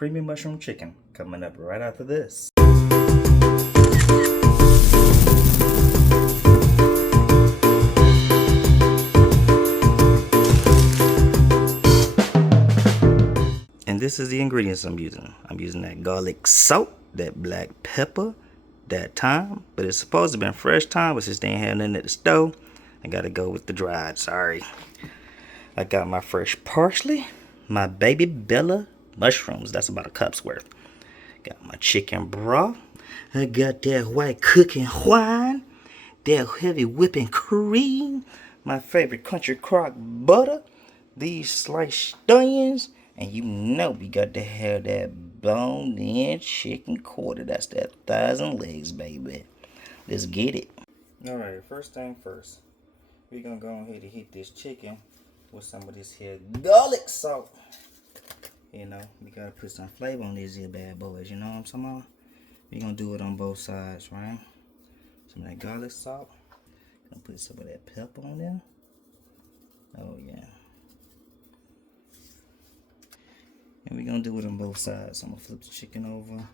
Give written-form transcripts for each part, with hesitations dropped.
creamy mushroom chicken coming up right after this. And this is the ingredients I'm using. I'm using that garlic salt, that black pepper, that thyme, but it's supposed to have been fresh thyme, but since they ain't have nothing at the stove, I gotta go with the dried, sorry. I got my fresh parsley, my baby Bella mushrooms, that's about a cup's worth. Got my chicken broth. I got that white cooking wine, that heavy whipping cream, my favorite country crock butter, these sliced onions, and you know we got to have that boned-in chicken quarter. That's that thighs and legs, baby. Let's get it. Alright, first thing first. We're gonna go ahead and heat this chicken with some of this here garlic salt. You know, we gotta put some flavor on these here bad boys, you know what I'm talking about? We're gonna do it on both sides, right? Some of that garlic salt. Gonna put some of that pepper on there. Oh yeah. And we're gonna do it on both sides. I'm gonna flip the chicken over.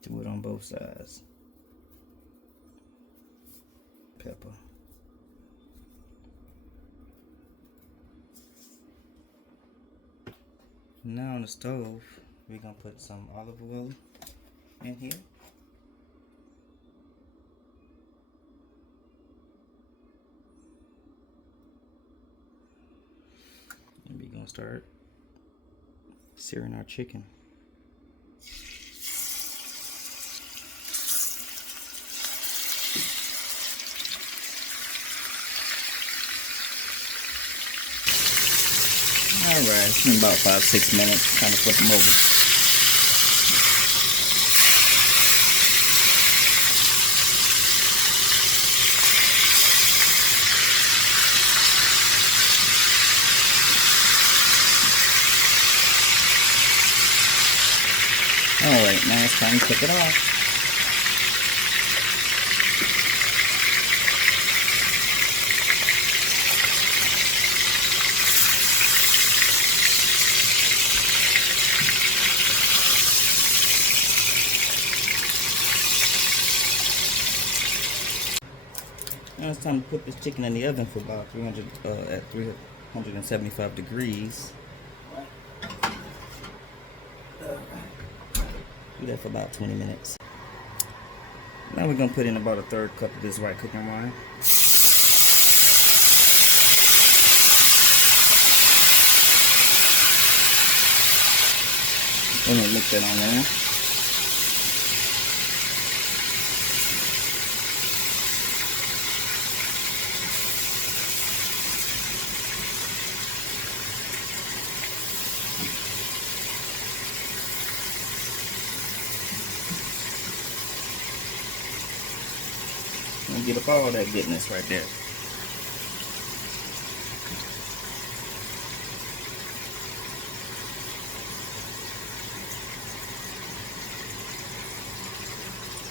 Do it on both sides. Pepper. Now on the stove, we're gonna put some olive oil in here. And we're gonna start searing our chicken. Alright, it's been about 5-6 minutes. Time to flip them over. Alright, now it's time to cook it off. Now it's time to put this chicken in the oven for about 375 degrees. Do that for about 20 minutes. Now we're gonna put in about a third cup of this white cooking wine. I'm gonna mix that on there. And get up all that goodness right there.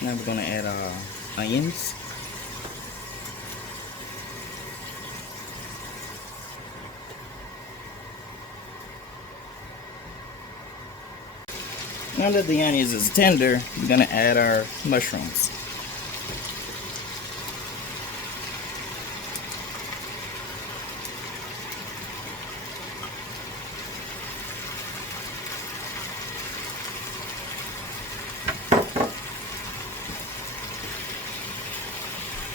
Now we're gonna add our onions. Now that the onions is tender, we're gonna add our mushrooms.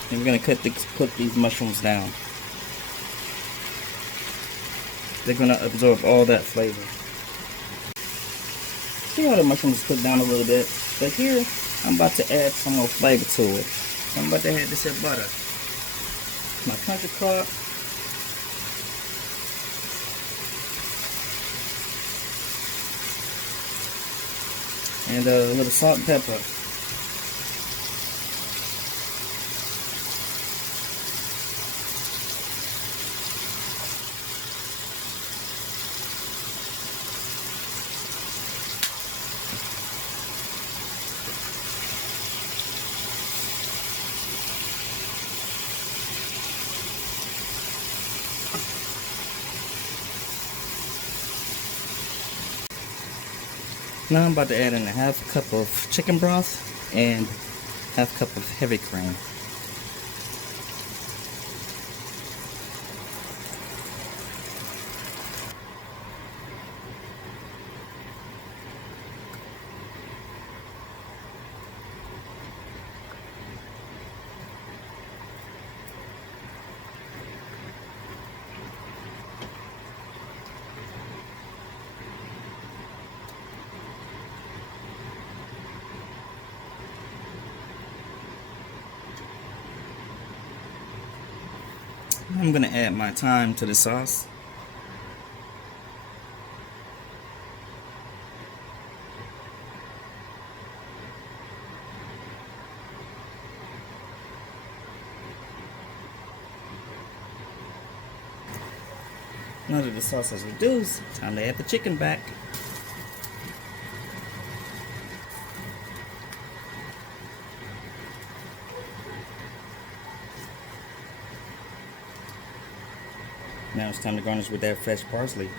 And we're going to cook these mushrooms down. They're going to absorb all that flavor. See how the mushrooms cooked down a little bit? But here, I'm about to add some more flavor to it. So I'm about to add this here butter. My country club. And a little salt and pepper. Now I'm about to add in a half cup of chicken broth and half cup of heavy cream. I'm gonna add my thyme to the sauce. Now that the sauce is reduced, time to add the chicken back. Now it's time to garnish with that fresh parsley.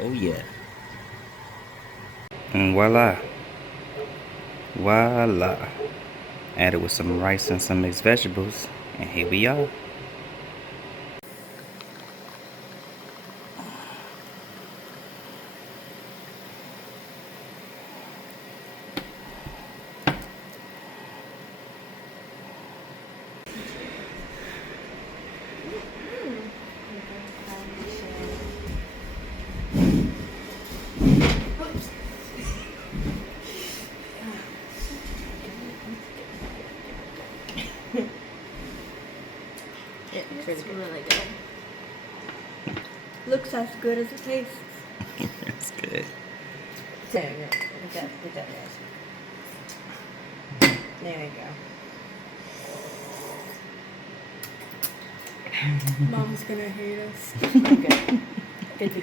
Oh yeah. And voila. Voila. Added with some rice and some mixed vegetables. And here we are. It's really good. Looks as good as it tastes. It's good. There we go. Mom's gonna hate us. Good. Good.